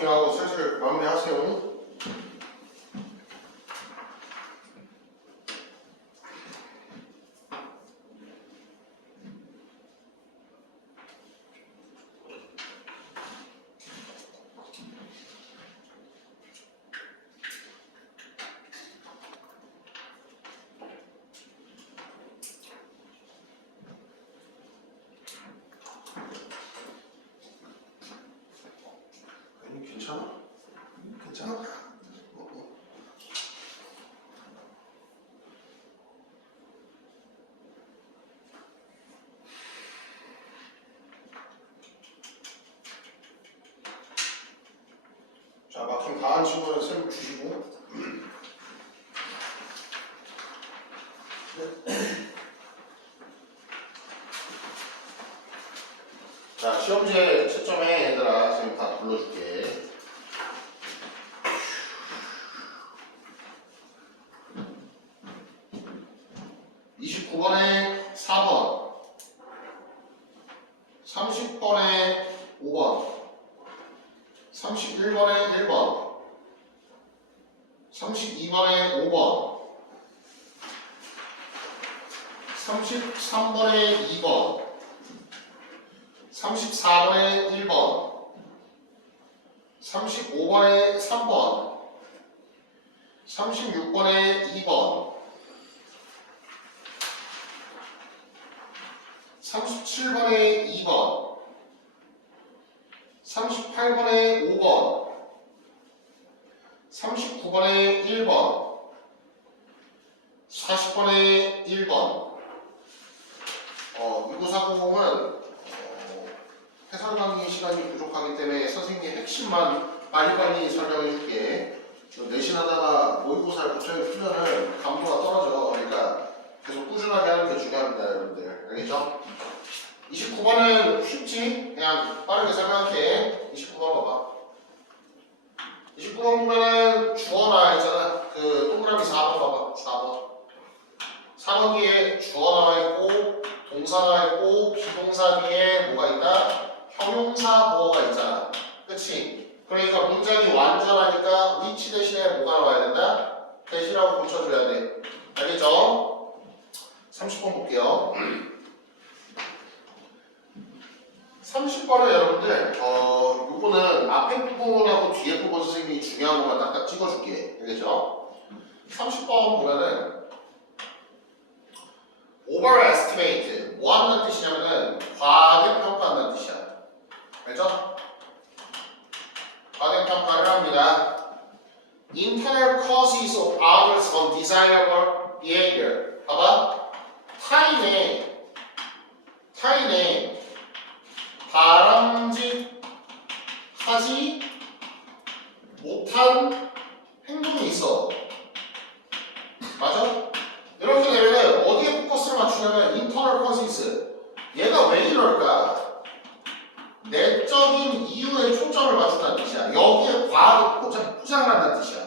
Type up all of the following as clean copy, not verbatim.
마킹하고 슬슬 마무리하세요. 괜찮아? 괜찮아? 자, 마킹 다 한 친구는 쌤 주시고. 자, 시험지에 채점해 얘들아. 쌤 다 불러줄게. 29번에 4번, 30번에 5번, 31번에 1번, 32번에 5번, 33번에 2번, 34번에 1번, 35번에 3번, 36번에 2번, 37번에 2번, 38번에 5번, 39번에 1번, 40번에 1번. 유고사공은 해설 강의 시간이 부족하기 때문에 선생님의 핵심만 빨리빨리 설명해 줄게. 내신하다가 모의고사를 부처에 풀면은 감도가 떨어져. 그러니까 계속 꾸준하게 하는 게 중요합니다, 여러분들. 알겠죠? 29번은 쉽지? 그냥 빠르게 설명할게. 29번 봐봐. 29번 보면은 주어 나와 있잖아. 그 동그라미 4번 봐봐. 4번. 4번 뒤에 주어 나와 있고, 동사 나와 있고, 비동사 뒤에 뭐가 있다? 형용사 보어가 있잖아. 그치? 그러니까 문장이 완전하니까 위치 대신에 뭐가 나와야 된다? 대시라고 고쳐줘야 돼. 알겠죠? 30번 볼게요. 30번은 여러분들, 요거는 앞에 부분하고 뒤에 부분 선생님이 중요한 것만 딱딱 찍어줄게. 알겠죠? 30번 보면은, overestimate. 뭐 한다는 뜻이냐면은, 과대평가한다는 뜻이야. 알죠? 과대평가를 합니다. Internal causes of others' undesirable behavior. 봐봐. 타인의 바람직하지 못한 행동이 있어. 맞아? 이렇게 되면 어디에 포커스를 맞추냐면 internal causes. 얘가 왜 이럴까? 내적인 이유에 초점을 맞춘다는 뜻이야. 여기에 과하게 포장을 한다는 뜻이야.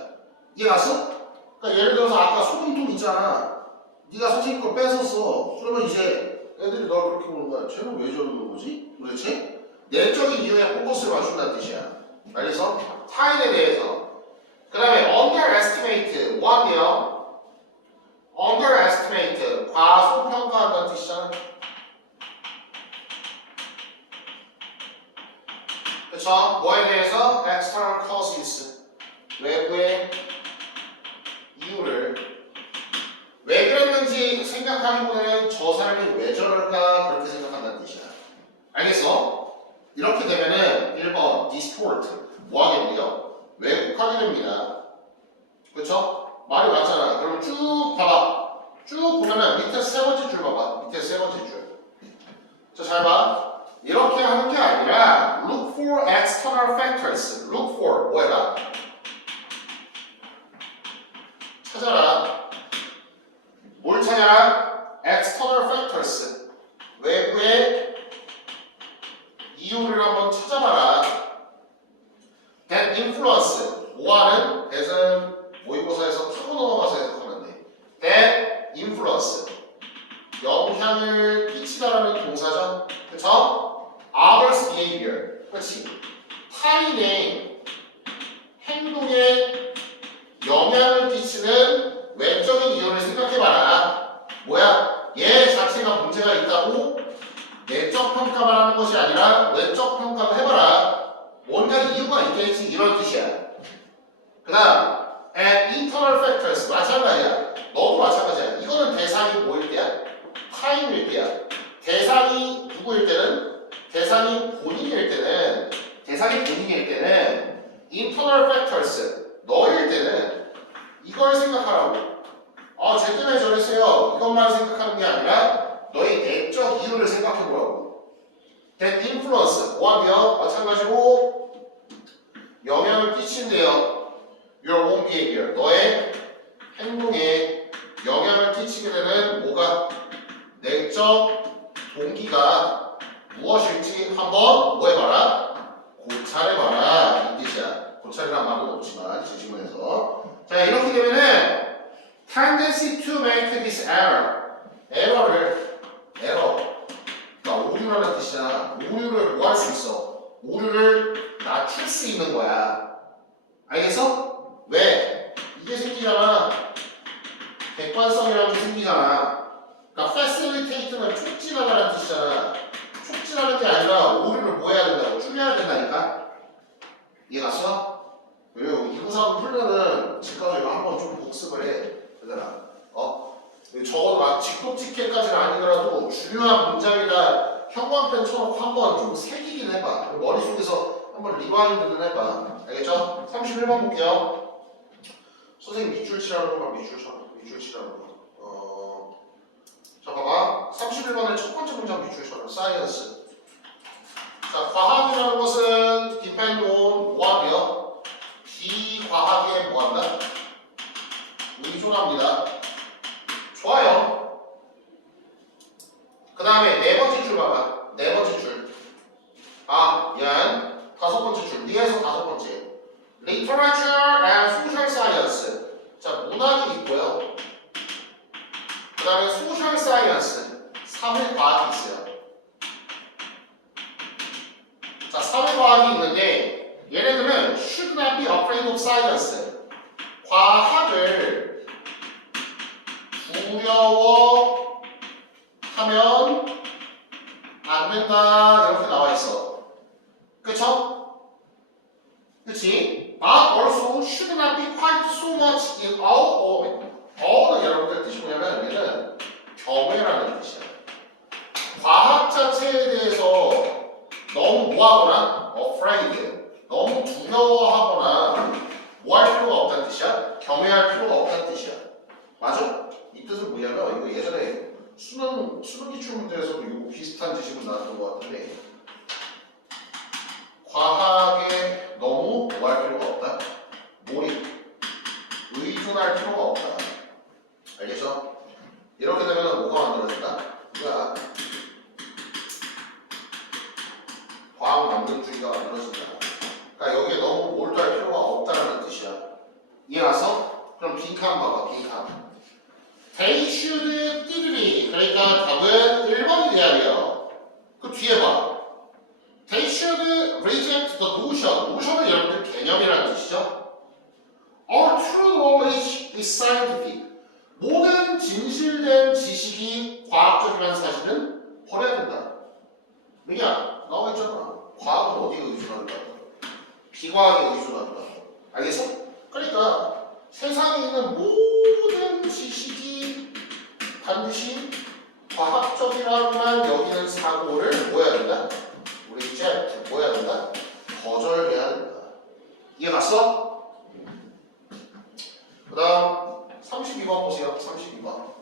이해 갔어? 그러니까 예를 들어서 아까 소금통 있잖아. 네가 선생님 걸 뺏었어. 그러면 이제 애들이 널 그렇게 보는 거야. 쟤는 왜 저러는 거지? 도대체? 내적인 이유에 포커스를 맞춘다는 뜻이야. 알겠어? 타인에 대해서. 그 다음에 underestimate. 뭐한대요? underestimate. 과소평가한다는 뜻이잖아. 그쵸? 뭐에 대해서? external causes. 외부의 이유를. 왜 그랬는지 생각하기보다는 저 사람이 왜 저럴까 그렇게 생각한다는 뜻이야. 알겠어? 이렇게 되면은 1번 distort. 뭐 하겠네요? 왜곡하게 됩니다. 그쵸? 말이 맞잖아. 그럼 쭉 봐봐. 쭉 보면은 밑에 세 번째 줄 봐봐. 밑에 세 번째 줄. 자, 잘 봐. 이렇게 하는 게 아니라 look for external factors. look for 뭐해라? 찾아라. 뭘 찾아라? external factors. 외부의 이유를 한번 찾아봐라. that influence. 뭐하는? that은 모의고사에서 타고 넘어가서 해석하면 돼. that influence. 영향을 끼치다라는 동사죠. 그쵸? others behavior. 그렇지. 타인의 행동에 영향을 끼치는 외적인 이유를 생각해봐라. 뭐야? 얘 자체가 문제가 있다고 내적 평가만 하는 것이 아니라 외적 평가도 해봐라. 뭔가 이유가 있겠지 이런 뜻이야. 그 다음 and internal factors 마찬가지야. 너도 마찬가지야. 이거는 대상이 뭐일 때야? 타임일 때야. 대상이 누구일 때는? 대상이 본인일 때는 internal factors 너일 때는 이걸 생각하라고. 쟤 때문에 저랬어요. 이것만 생각하는 게 아니라 너의 내적 이유를 생각해보라고. that influence 뭐한대요? 마찬가지로 영향을 끼친대요. your own behavior 너의 행동에 영향을 끼치게 되는 뭐가 내적 동기가 무엇일지 한번 뭐 해봐라? 고찰해봐라 이 뜻이야. 고찰이란 말은 없지만 지문에서 자 이렇게 되면은 tendency to make this error 그러니까 오류라는 뜻이야. 오류를 뭐 할 수 있어? 오류를 낮출 수 있는 거야. 알겠어? 왜? 이게 생기잖아. 객관성이라는 게 생기잖아. 그러니까 facilitate는 촉진하다는 뜻이잖아. 촉진하는 게 아니라 오류를 뭐 해야 된다고? 줄여야 된다니까? 이해 갔어? 그리고 293 풀면은 지금까지 이거 한번 좀 복습을 해. 얘들아. 적어도 막 직독 티켓까지는 아니더라도 중요한 문장이다 형광펜 쳐놓고 한번 좀 새기긴 해봐. 머릿속에서 한번 리와인드는 해봐. 알겠죠? 31번 볼게요. 선생님 밑줄 치라는 거만 밑줄 치라는 거. 자 봐봐. 31번의 첫 번째 문장 밑줄 쳐라. 사이언스. 자 과학이라는 것은 depend on 뭐하고요? 비과학에 뭐한다? 의존합니다. 좋아요. 그 다음에 네 번째 줄 봐봐. 네 번째 줄. 미안. 다섯 번째 줄. 위에서 다섯 번째. Literature and Social Science. 자, 문학이 있고요. 그 다음에 Social Science. 사회과학이 있어요. 자, 사회과학이 있는데 얘네들은 should not be afraid of science. 과학을 두려워하면 안 된다 이렇게 나와 있어. 그쵸? 그치? But also should not be quite so much in awe of it. awe는 여러분들 뜻이 뭐냐면 얘는 경외라는 뜻이야. 과학 자체에 대해서 너무 뭐하거나 afraid 너무 두려워하거나 뭐 할 필요가 없다는 뜻이야? 경외할 필요가 없다는 뜻이야. 맞아? 이 뜻은 뭐냐면 이거 예전에 수능 기출 문제에서도 이거 비슷한 지식은 나왔던 것 같은데 과학에 너무 뭐 할 필요가 없다? 몰입, 의존할 필요가 없다. 알겠죠? 이렇게 되면 뭐가 만들어진다? 이거야. 과학 만능주의가 만들어진다. 그러니까 여기에 너무 몰두할 필요가 없다는 뜻이야. 이해 왔어? 그럼 빈칸 봐봐. 빈칸. They should 띠들이 그러니까 답은 1번이 돼야 돼요. 그 뒤에 봐. They should reject the notion. notion은 여러분들 개념이라는 뜻이죠. All true knowledge is scientific. 모든 진실된 지식이 과학적이라는 사실은 버려야 된다. 왜냐? 나와 있잖아. 과학은 어디에 의존한다? 비과학에 의존한다. 알겠어? 그러니까 세상에 있는 모든 지식이 반드시 과학적이라고만 여기는 사고를 뭐 해야 된다? 우리 이제 뭐 해야 된다? 거절해야 된다. 이해 갔어? 그 다음 32번 보세요. 32번.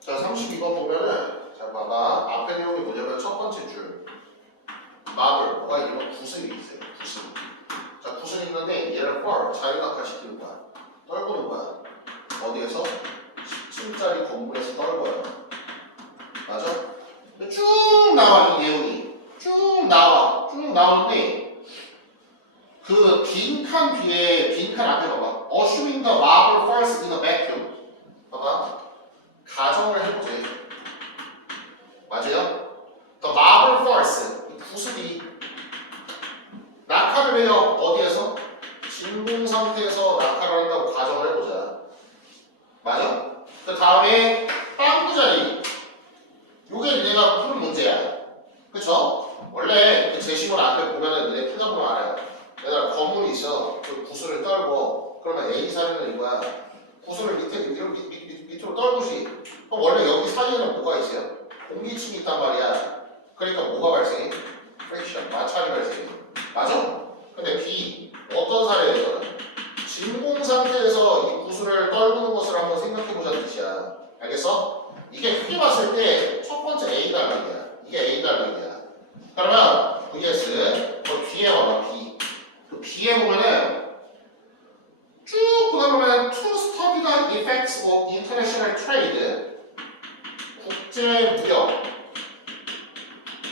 자 32번 보면은 자 봐봐. 앞에 내용이 뭐냐면 첫 번째 줄 마블 뭐가 이런 구슬이 있어요. 구슬. 자 구슬이 있는데 얘를 자유낙하시키는 거야. 떨구는 거야. 어디에서? 10층짜리 건물에서 떨궈요. 맞아? 쭉 나와 이 내용이. 쭉 나와. 쭉 나오는데 그 빈칸 뒤에 빈칸 앞에 봐봐. Assuming the marble falls in a vacuum. 봐봐. 가정을 해보세요. 맞아요? The marble falls. 이 구슬이 맞아? 그 다음에 빵꾸 자리. 요게 내가 푸는 문제야. 그쵸? 원래 그 제시문 앞에 보면은 내 풀다 보면 알아요. 내가 건물이 있어. 그 구슬을 떨고 그러면 A 사례는 이거야. 구슬을 밑으로 떨듯이. 그럼 원래 여기 사이에는 뭐가 있어요? 공기층이 있단 말이야. 그러니까 뭐가 발생해? 프릭션, 마찰이 발생해. 맞아? 근데 B 어떤 사례에서는 진공 상태에서 이 구슬을 떨구는 것을 한번 생각해보자는 뜻이야. 알겠어? 이게 크게 봤을 때 첫 번째 A 달력이야. 이게 A 달력이야. 그러면 vs 뒤에 봐봐 B. 그 B에 보면은 쭉 보다 보면 to study the effects of international trade 국제 무역에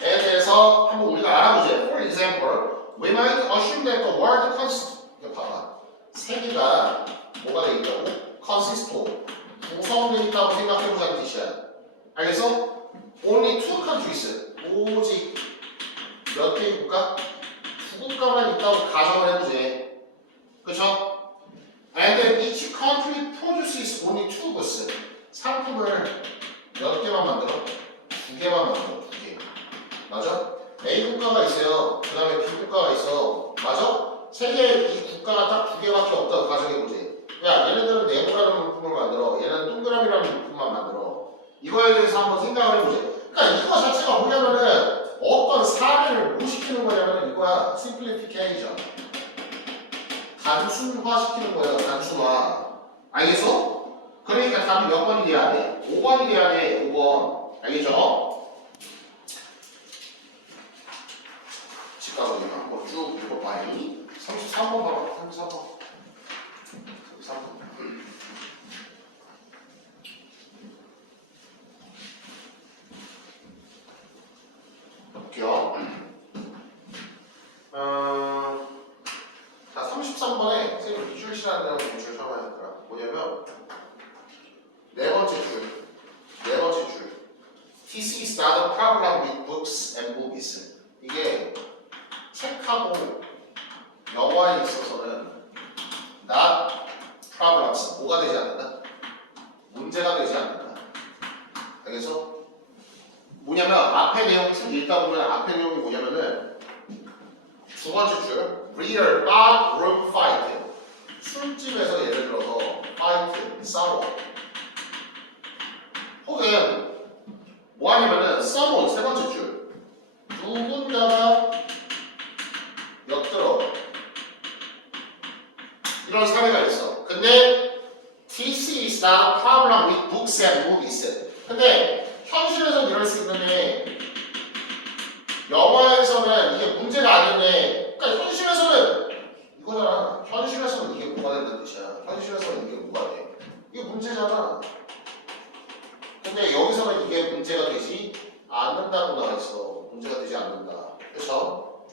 대해서 한번 우리가 알아보자. For example, we might assume that the world consists. 봐봐. 세계가 뭐가 돼 있다고? consist of. 구성되어 있다고 생각해보자는 뜻이야. 알겠어? Only two countries. 오직 몇 개의 국가? 두 국가만 있다고 가정을 해보지. 그쵸? And then each country produces only two goods. 상품을 몇 개만 만들어? 두 개만 만들어. 두 개. 맞아? A 국가가 있어요. 그 다음에 B 국가가 있어. 맞아? 세계에 이 국가가 딱 두 개밖에 없다고 가정해보지. 야, 얘네들은 네모라는 물품을 만들어. 얘는 동그라미라는 물품만 만들어. 이거에 대해서 한번 생각을 해보지. 그러니까 이거 자체가 뭐냐면은 어떤 사례를 뭐 시키는 거냐면은 이거야. simplification. 단순화시키는 거예요. 단순화. 알겠어? 그러니까 답이 몇 번이 돼야 돼? 5번이 돼야 돼. 5번. 알겠죠? 집 가서 이거 한번 쭉 읽어봐요. 33번 봐봐. 33번. 33번. 볼게요. 자, 33번에 선생님 비주얼 시라는 내용을 공부를 처음 하셨더라. 뭐냐면 네 번째 줄. This is not a problem with books and movies. 이게 책하고 영화에 있어서는 not problems. 뭐가 되지 않는다? 문제가 되지 않는다. 알겠어? 뭐냐면 앞에 내용 쭉 읽다 보면 앞에 내용이 뭐냐면은 두 번째 줄 reader bar room fight. 술집에서 예를 들어서 fight 싸워. 혹은 뭐 하냐면은 someone 세 번째 줄 누군가가 엿들어. 이런 사례가 있어. 근데 this is not a problem with books and movies. 근데 현실에서는 이럴 수 있는데 영화에서는 이게 문제가 아닌데, 그러니까 현실에서는 이거잖아. 현실에서는 이게 뭐가 된다는 뜻이야. 현실에서는 이게 뭐가 돼? 이게 문제잖아. 근데 여기서는 이게 문제가 되지 않는다고 나와 있어. 문제가 되지 않는다. 그렇죠?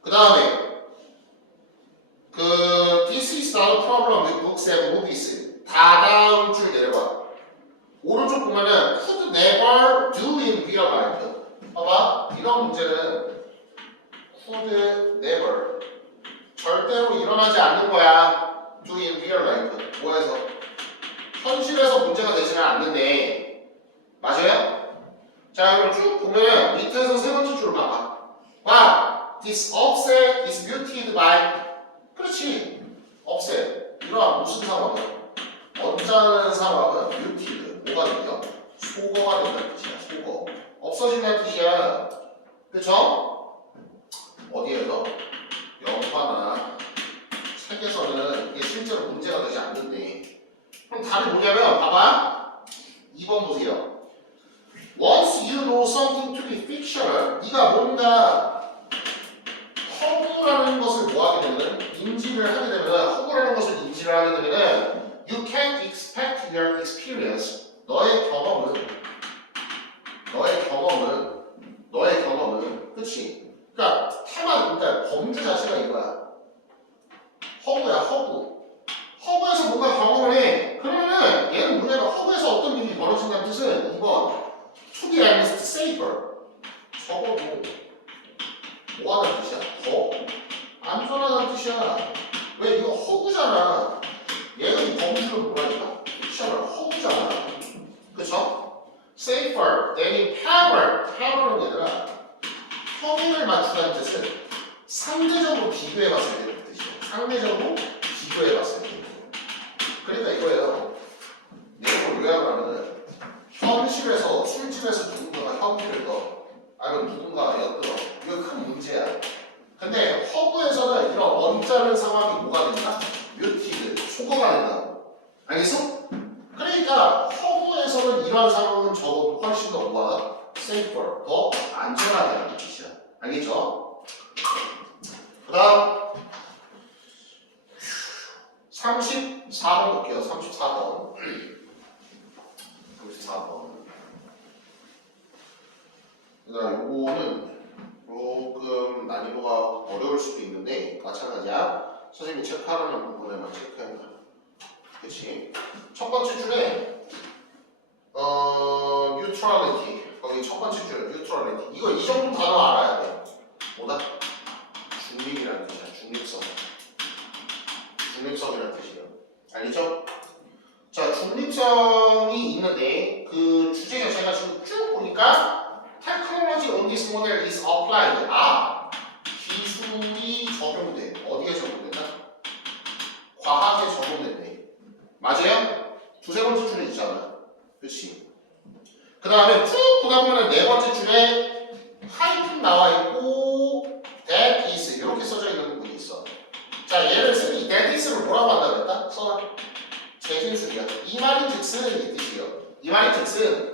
그 다음에 this is not a problem with books and movies. 다다음 줄 내려봐. 오른쪽 보면은 could never do in real life. 봐봐. 이런 문제는 could never 절대로 일어나지 않는 거야. do in real life. 뭐해서? 현실에서 문제가 되지는 않는데. 맞아요? 자, 그럼 쭉 보면은 밑에서 세 번째 줄을 봐봐. 봐. This offset is muted by. 그렇지. offset. 이러한 무슨 상황은? 언짢은 상황은 muted. 뭐가 되죠? 소거가 된다는 뜻이야. 소거. 없어진다는 뜻이야. 그쵸? 어디에서? 영화나 책에서는 이게 실제로 문제가 되지 않는데. 그럼 답이 뭐냐면 봐봐. 2번 보세요. Once you know something to be fictional, 네가 뭔가 허구라는 것을 뭐 하게 되면 인지를 하게 되면 허구라는 것을 인지를 하게 되면 you can't expect your experience. 너의 경험은 그치? 그러니까 테마, 그러니까 범주 자체가 이거야. 허구야, 허구. 허구에서 뭔가 경험을 해. 그러면은 얘는 뭐냐면 허구에서 어떤 일이 벌어진다는 뜻은 2번 to be at least safer. 적어도 뭐 하는 뜻이야? 더 안전하다는 뜻이야. 왜? 이거 허구잖아. 얘는 범주 픽션은 뭐라니까? 픽션은 허구잖아. 그쵸? safer than in power. power는 얘들아 평행을 맞추다는 뜻은 상대적으로 비교해봤을 때는 뜻이야. 상대적으로 비교해봤을 때. 그러니까 이거예요. 내용을 요약하면은 현실에서 술집에서 누군가가 혀를 떠 아니면 누군가가 엿들어 이거 큰 문제야. 근데 허구에서는 이런 언짢은 상황이 뭐가 된다? 뮤티드, 소거가 된다고. 알겠어? 그러니까 허구에서는 이러한 상황은 적어도 훨씬 더 뭐하다? safer, 더 안전하다는 뜻이야. 알겠죠? 그 다음 34번 볼게요. 34번 34번 얘들아 요거는 조금 난이도가 어려울 수도 있는데 마찬가지야. 선생님이 체크하라는 부분에만 체크한다. 그치? 첫 번째 줄에 neutrality 거기 첫 번째 줄에 neutrality 이거 이 정도 단어 알아야 돼. 뭐다? 중립이라는 뜻이야. 중립성. 중립성이라는 뜻이에요. 알겠죠? 자, 중립성이 있는데 그 주제 자체가 지금 쭉 보니까 Technology on this model is applied. 아, 기술이 적용돼. 어디에 적용된다? 과학에 적용된대. 맞아요? 두세 번째 줄에 있잖아. 그치? 그 다음에 쭉 보다 보면 네 번째 줄에 하이픈 나와 있고 that is 이렇게 써져 있는 부분이 있어. 자, 얘를 쓰면 이 that is를 뭐라고 한다고 했다? 써놔. 재진술이야. 이 말인 즉슨 이 뜻이요. 이 말인 즉슨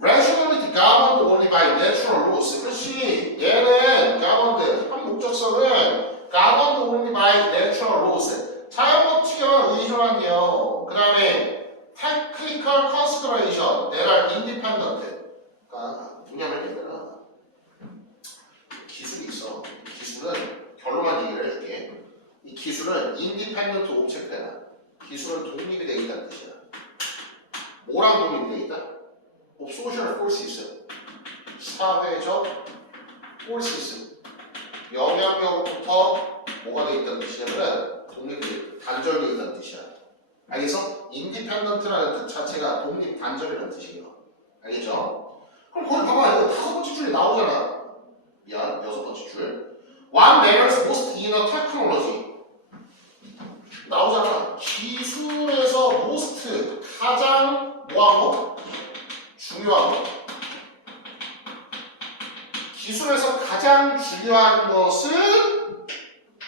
rationality governed only by natural laws. 그렇지. 얘는 governed 한 목적성은 governed only by natural laws. 자연 법칙에만 의존한대요. 그 다음에 technical consideration that are independent. 그러니까 뭐냐면 얘들아 기술이 있어. 기술은 결론만 얘기를 해줄게. 이 기술은 independent object야. 기술은 독립이 되어 있다는 뜻이야. 뭐랑 독립이 되어 있다? social forces, 사회적 forces, 영향력부터 뭐가 되어 있다는 뜻이냐면 독립이 단절되어 있다는 뜻이야. 알겠어? independent라는 뜻 자체가 독립 단절이라는 뜻이에요. 알겠죠? 그럼 거기 봐봐. 이거 다섯 번째 줄에 나오잖아. 미안, 여섯 번째 줄. One matters most in a technology. 나오잖아. 기술에서 most 가장 뭐한 거? 중요한 거. 기술에서 가장 중요한 것은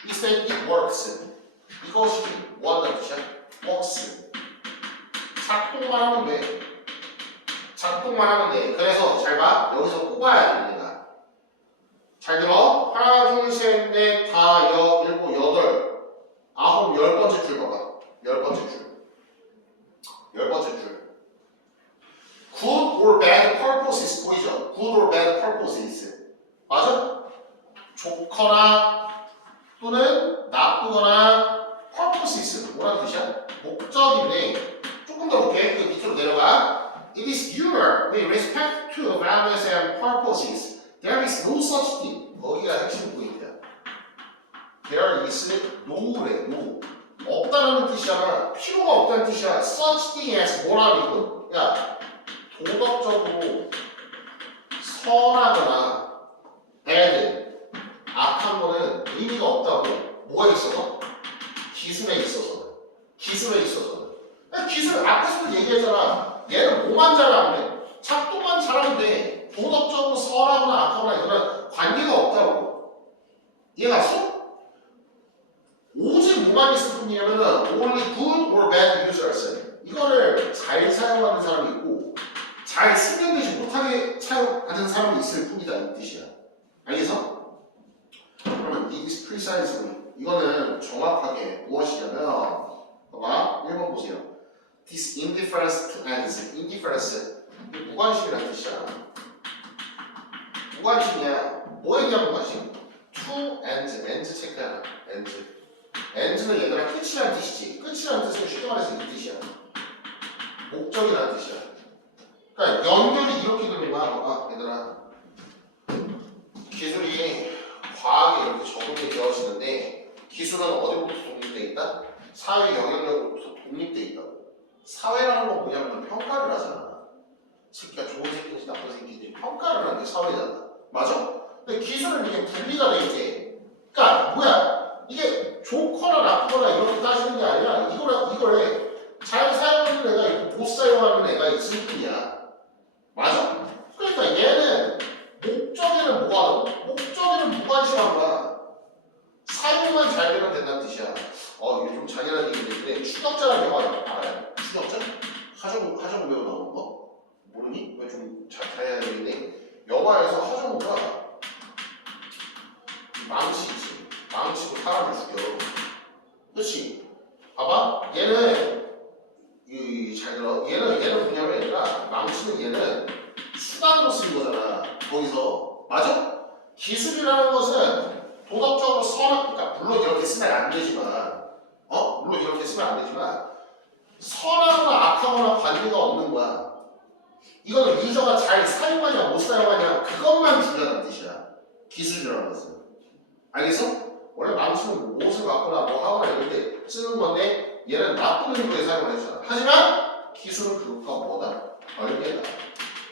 is that it works. 이것이 뭐 한다는 뜻이야? works. 작동만 하면 돼. 작동만 하면 돼. 그래서 잘 봐. 여기서 꼽아야 돼, 내가. 잘 들어. 하나, 둘, 셋, 넷, 다, 여, 일곱, 여덟, 아홉, 열 번째 줄 봐봐. 열 번째 줄. 열 번째 줄. Good or bad purposes 보이죠? Good or bad purposes. 맞아? 좋거나 또는 나쁘거나 purposes. 뭐라는 뜻이야? 목적인데 조금 더 볼게. 그 밑으로 내려가. It is your with respect to values and purposes. There is no such thing. 거기가 핵심 포인트야. There is no래. no. 없다는 뜻이잖아. 필요가 없다는 뜻이야. Such thing as 뭐라는 이건. 야. 도덕적으로 선하거나 bad, 악한 거는 의미가 없다고. 뭐가 있어서? 기술에 있어서. 기술에 있어서. 기술 앞에서도 얘기했잖아. 얘는 뭐만 잘하면 돼? 작동만 잘하면 돼. 도덕적으로 선하거나 악하거나 이거는 관계가 없다고. 이해갔어? 오직 뭐만 있을 뿐이냐면은 only good or bad users. 이거를 잘 사용하는 사람이 있고 잘 숙련되지 못하게 사용하는 사람이 있을 뿐이다 이 뜻이야. 알겠어? 그러면 it is precisely 이거는 정확하게 무엇이냐면 봐봐 1번 보세요. This indifference to ends. indifference 무관심이라는 뜻이야. 무관심이야. 뭐에 대한 무관심? to ends. ends 체크하라. ends. ends는 얘들아 끝이라는 뜻이지. 끝이라는 뜻은 쉽게 말해서 이 뜻이야. 목적이라는 뜻이야. 그러니까 연결이 이렇게 되는 거야. 봐봐 얘들아. 기술이 과학에 이렇게 적용이 되어지는데 기술은 어디부터 독립되어 있다? 사회 영향력으로부터 독립돼 있다고. 사회라는 건 뭐냐면 평가를 하잖아. 새끼가 좋은 새끼인지 나쁜 새끼인지 평가를 하는 게 사회잖아. 맞아? 근데 기술은 이게 분리가 돼 있지. 그러니까 뭐야? 이게 좋거나 나쁘거나 이렇게 따지는 게 아니라 이거래. 잘 사용하는 애가 있고 못 사용하는 애가 있을 뿐이야. 맞아? 그러니까 얘는 목적에는 목적에는 무관심한 거야. 사용만 잘 되면 된다는 뜻이야. 이게 좀 잔인한 얘기인데 추격자라는 영화 알아요? 추격자? 하정우 배우 나오는 거? 모르니? 좀 잔인한 얘기인데 영화에서 하정우가 망치고 사람을 죽여. 그렇지? 봐봐. 얘는 잘 들어. 얘는 뭐냐면 얘가 망치는 얘는 수단으로 쓰는 거잖아. 거기서 맞아? 기술이라는 것은 도덕적으로 그러니까 물론 이렇게 쓰면 안 되지만 물론 이렇게 쓰면 안 되지만 선하거나 악하거나 관계가 없는 거야. 이거는 유저가 잘 사용하냐 못 사용하냐 그것만 중요한 뜻이야. 기술이라는 것은. 알겠어? 원래 망치는 옷을 갖거나 뭐 하거나 이럴 때 쓰는 건데 얘는 나쁜 의도에 사용을 했잖아. 하지만 기술은 그것과 뭐다?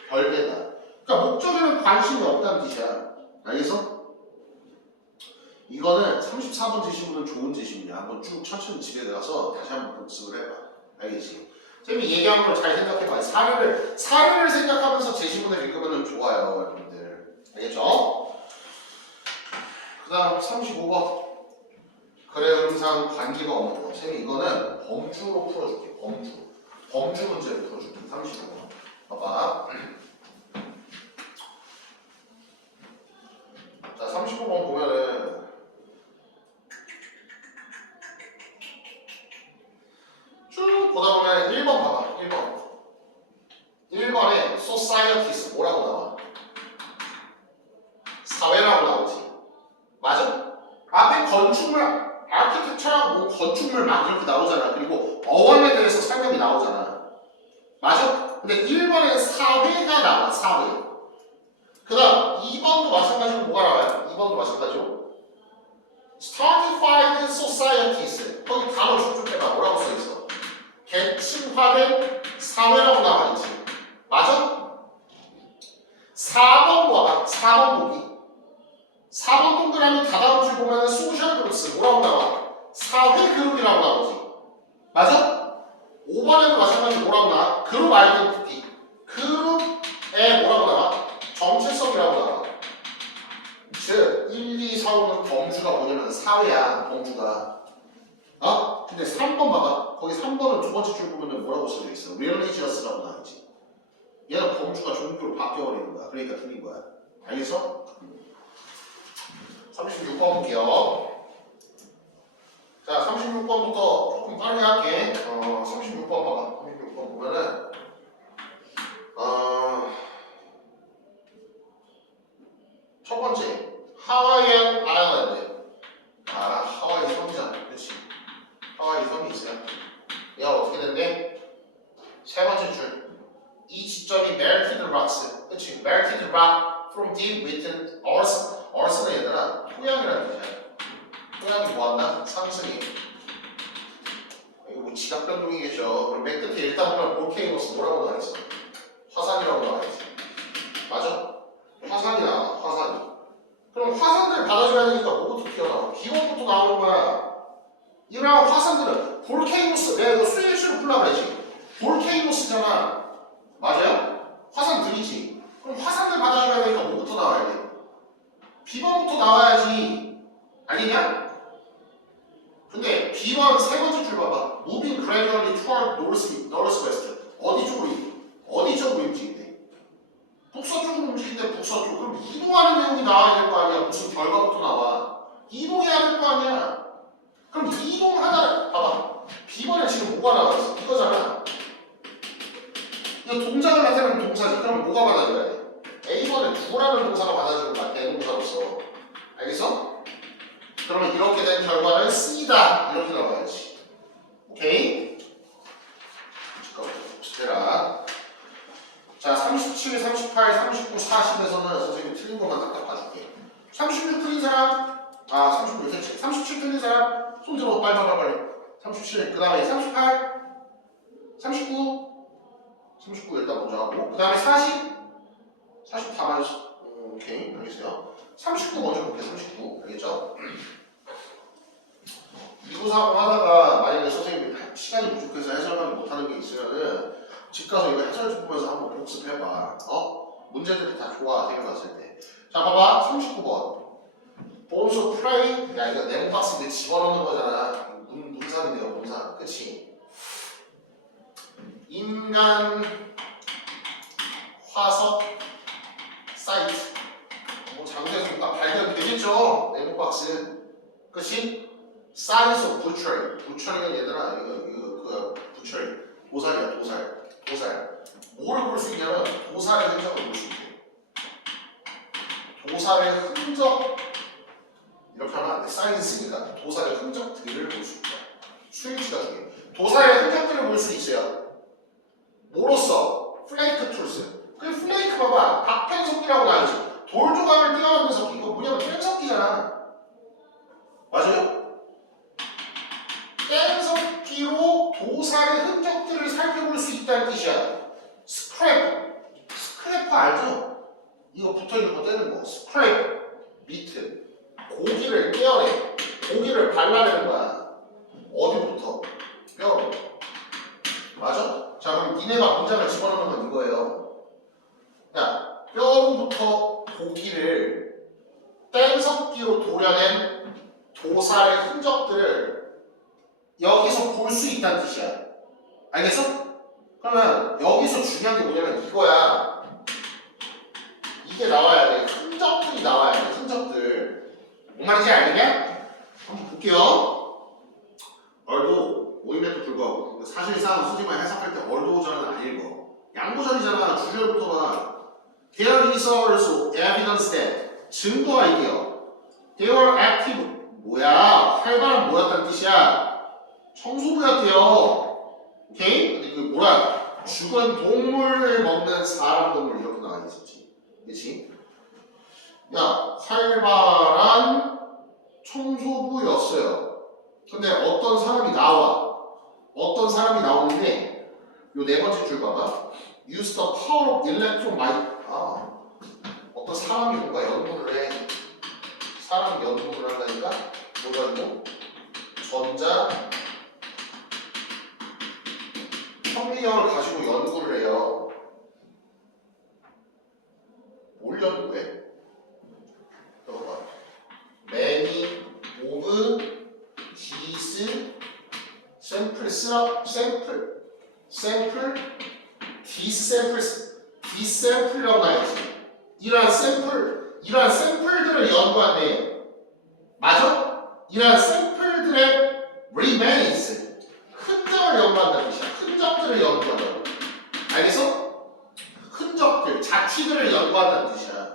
별개다. 그러니까 목적에는 관심이 없다는 뜻이야. 알겠어? 이거는 34번 제시문은 좋은 제시문이야. 한번 쭉 천천히 집에 가서 다시 한번 복습을 해봐. 알겠지? 쌤이 얘기한 걸 잘 생각해봐. 사례를 생각하면서 제시문을 읽으면 좋아요, 여러분들. 알겠죠? 그 다음 35번. 그래 음상 관계가 없는 거. 쌤이 이거는 범주로 풀어줄게. 범주 문제로 풀어줄게. 35번. 봐봐. 자, 35번 보면은 쭉 보다 보면 1번 봐봐. 1번에 societies 뭐라고 나와? 사회라고 나오지. 맞아? 앞에 건축물, 아키텍처라고 뭐 건축물 막 이렇게 나오잖아. 그리고 어원에 대해서 설명이 나오잖아. 맞아? 근데 1번에 사회가 나와. 사회. 그 다음 2번도 마찬가지로 뭐가 나와요? 2번도 마찬가지로 stratified societies. 거기 단어 쭉쭉 해봐. 뭐라고 써있어? 계층화된 사회라고 나와있지. 맞아? 4번 봐봐. 4번 보기. 4번 동그라미 다다음 줄 보면 소셜 그룹스 뭐라고 나와? 사회 그룹이라고 나오지. 맞아? 5번에도 마찬가지로 뭐라고 나와? 그룹 아이덴티티. 그룹에 뭐라고 나와? 정체성이라고 나와. 즉 1, 2, 4, 5는 범주가 뭐냐면 사회야. 범주가. 근데 3번 봐봐. 거기 3번은 두 번째 줄 보면 뭐라고 써져 있어? religious라고 나와있지. 얘는 범주가 종교로 바뀌어버리는 거야. 그러니까 틀린 거야. 알겠어? 36번 볼게요. 자, 36번부터 조금 빠르게 할게. 36번 봐봐. 36번 보면은 첫 번째 하와이안 아일랜드. 하와이 섬이잖아. 그렇지? 하와이 섬이 있어요. 얘가 어떻게 됐네? 세 번째 줄. 이 지점이 melted rocks. 그렇지? melted rock from deep within earth. earth는 얘들아 토양이라는 뜻이야. 토양이 뭐한다? 상승이. 이거 뭐 지각 변동이 계셔. 그럼 맨 끝에 일단 보면 볼케이노스 뭐라고 나와있어? 화산이라고 나와있지. 맞아? 화산이 나와. 화산이. 그럼 화산들 받아줘야 되니까 뭐부터 튀어나와? 비원부터 나오는 거야. 이런 화산들은 볼케이노스. 내가 이거 수일수로 풀라고 그랬지. 볼케이노스잖아. 맞아요? 화산들이지. 그럼 화산들 받아줘야 되니까 뭐부터 나와야 돼? B번부터 나와야지. 아니냐? 근데 B번 세 번째 줄 봐봐. Moving gradually toward northwest. 어디 쪽으로 움직인대? 북서쪽으로 움직인대. 북서쪽. 그럼 이동하는 내용이 나와야 될 거 아니야. 무슨 결과부터 나와. 이동해야 될 거 아니야. 그럼 이동하다 봐봐. B번에 지금 뭐가 나와있어? 이거잖아. 이거 동작을 나타내는 동사지. 그럼 뭐가 받아줘야 돼? A번에 두라는 동사가 받아주는 거야. 대동사로서. 알겠어? 그러면 이렇게 된 결과는 C다. 이렇게 나와야지. 오케이? 잠깐만 복습해라. 자, 37, 38, 39, 40에서는 선생님이 틀린 것만 딱딱 봐줄게. 36 틀린 사람? 36 됐지. 37 틀린 사람? 손 들어. 빨리. 36 37. 그 다음에 38, 39, 39 일단 먼저 하고. 그 다음에 40, 40 다 맞았어. 오케이, 알겠어요. 39 먼저 볼게요. 39. 알겠죠? 이구사고 하다가 만약에 선생님이 시간이 부족해서 해설하지 못하는 게 있으면은 집 가서 이거 해설 보면서 한번 복습해봐. 문제들이 다 좋아 생각났을 때. 자, 봐봐. 39번. 보너스 프레이. 야, 이거 네모 박스 내 집어넣는 거잖아. 문산이네요, 문산. 그치? 인간 화석 사이트. 뭐 장소에서 발견되겠죠? 네모 박스. 그치? Signs of butchery. butchery가 얘들아, 이거 butchery. 도살이야, 도살. 뭐를 볼 수 있냐면 도살의 흔적을 볼 수 있대. 도살의 흔적. 이렇게 하면 안 돼. 사이언스니까 도살의 흔적들을 볼 수 있다. 수일치가 중요해. 도살의 흔적들을 볼 수 있어요. 뭐로써? 플레이크 툴스. 그 플레이크 봐봐. 박펜석기라고 나오지. 돌 조각을 띄어넣는 석기. 이거 뭐냐면 펜석기잖아. 맞아요? 뗀석기로 도살의 흔적들을 살펴볼 수 있다는 뜻이야. 스크래프 알죠? 이거 붙어있는 거 떼는 거. 스크래프 미트. 고기를 떼어내. 고기를 발라내는 거야. 어디부터? 뼈로. 맞아? 자, 그럼 니네가 문장을 집어넣는 건 이거예요. 야, 뼈로부터 고기를 뗀석기로 도려낸 도살의 흔적들을 여기서 볼 수 있다는 뜻이야. 알겠어? 그러면 여기서 중요한 게 뭐냐면 이거야. 이게 나와야 돼. 흔적들이 나와야 돼. 흔적들. 뭔 말인지 알겠냐? 한번 볼게요. 얼도 모임에도 불구하고 사실상 수지만 해석할 때 얼도전은 안 읽어. 양보전이잖아. 주절부터가 There is also evidence that 증거가 있대요. They were active. 뭐야? 활발한 뭐였다는 뜻이야? 청소부였대요. 오케이? 근데 그 뭐야? 죽은 동물을 먹는 사람 동물 이렇게 나와 있었지. 그치? 야, 활발한 청소부였어요. 근데 어떤 사람이 나와. 어떤 사람이 나오는데 요 네 번째 줄 봐봐. Use the power of electron light. 어떤 사람이 뭔가 연구를 해. 사람이 연구를 한다니까? 뭐가 있고? 전자 현미경을 가지고 연구를 해요. 뭘 연구해? 들어봐. Many of these 디샘플이라고 나와있지. 이러한 샘플들을 연구한대. 맞아? 이러한 샘플들의 remains, 흔적을 연구한다는 뜻이야. 흔적들을 연구한다고. 알겠어? 흔적들, 자취들을 연구한다는 뜻이야.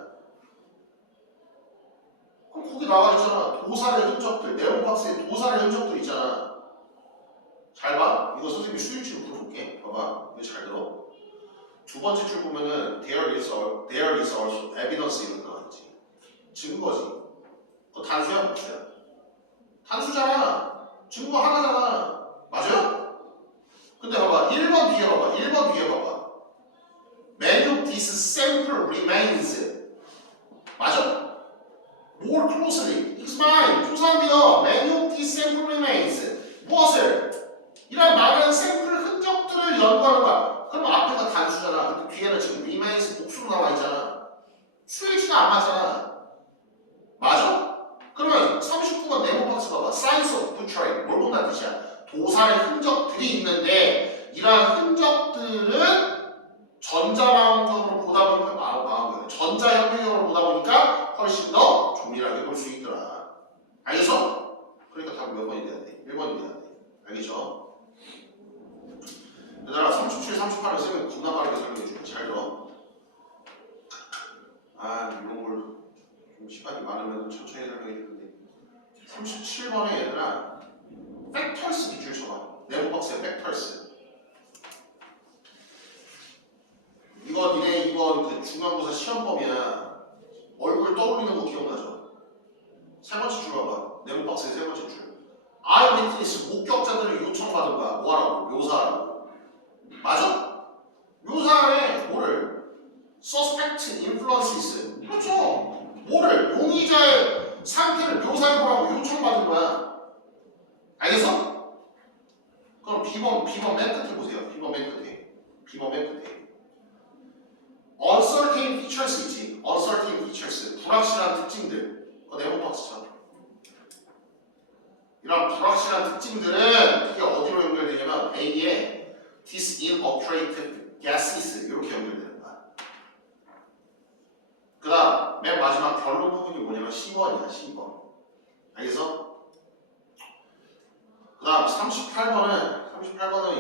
그럼 거기 나와 있잖아. 도살의 흔적들, 네모박스에 도살의 흔적들 있잖아. 잘 봐. 이거 선생님이 수일치로 풀어줄게. 봐봐. 이거 잘 들어. 두 번째 줄 보면은 there is also evidence 이런 거 나왔지. 증거지. 그거 단수야, 복수야? 단수잖아. 증거 하나잖아. 맞아요? 근데 봐봐. 1번 뒤에 봐봐. 1번 뒤에 봐봐. Many of these sample remains. 맞아? More closely. examine. 조사한대요. Many of these sample remains. 무엇을? 이런 많은 샘플 흔적들을 연구하는 거야. 그럼 앞에가 단수잖아. 근데 뒤에는 지금 remains 복수로 나와 있잖아. 수일치가 안 맞잖아. 맞아? 그러면 39번 네모박스 봐봐. Signs of butchery. 뭘 본다는 뜻이야? 도살의 흔적들이 있는데 이러한 흔적들은 전자망원경으로 보다 보니까 전자현미경으로 보다 보니까 훨씬 더 조밀하게 볼 수 있더라. 알겠어? 그러니까 답 몇 번이 돼야 돼? 1번이 돼야 돼. 알겠죠? 얘들아 37, 38을 쓰면 겁나 빠르게 설명해줄게. 잘 들어. 이런 걸 좀 시간이 많으면 천천히 설명해주는데 37번에 얘들아 팩털스 밑줄 쳐봐. 네모박스의 팩털스. 이거 니네 이번 그 중간고사 시험범위야. 얼굴 떠올리는 거 기억나죠? 세 번째 줄 봐봐. 네모박스의 세 번째 줄. 아이위트니스 목격자들을 suspect influences. 그렇죠. 뭐를 용의자의 상태를 묘사해보라고 요청받은 거야. 알겠어? 그럼 B번 맨 끝에 보세요. B번 맨 끝에. uncertain features 있지. uncertain features. 불확실한 특징들. 그거 네모 박스 쳐. 이런 불확실한 특징들은 그게 어디로 연결되냐면 A에 disintegrated gases 이렇게 연결되는 거야. 그 다음 맨 마지막 결론 부분이 뭐냐면 10번이야. 10번. 알겠어? 그 다음 38번은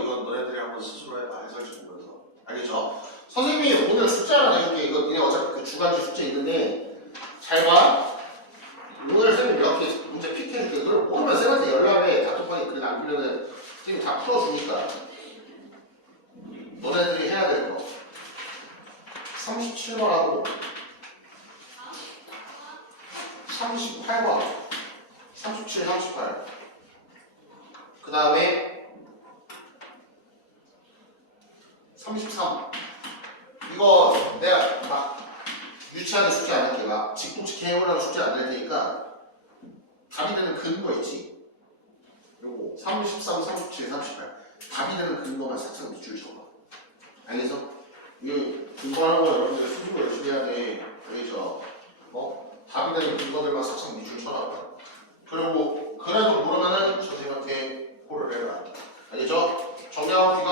이거 너네들이 한번 스스로 해봐. 해설지 보면서. 알겠죠? 선생님이 오늘 숫자 하나 내줄게. 이거 니네 어차피 그 주간지 숙제 있는데 잘 봐. 오늘 선생님 이렇게 문제 픽해줄게. 그걸 모르면 쌤한테 연락해. 단톡방에 글 남기면은 선생님이 다 풀어주니까. 너네들이 해야 될 거. 37번하고 38번. 37, 38. 그 다음에 33. 이거 내가 막 유치하게 숙제 안 할게. 막 직독식 해오라고 숙제 안 할 테니까 답이 되는 근거 있지. 요거 33, 37, 38. 답이 되는 근거만 싹싹 밑줄 쳐봐. 알겠어? 이 근거하는 거 여러분들 수습을 열심히 해야 돼. 알겠죠? 답이 되는 근거들만 싹싹 밑줄 쳐놔봐. 그리고 그래도 모르면은 선생님한테 콜을 해라. 알겠죠? 정리하고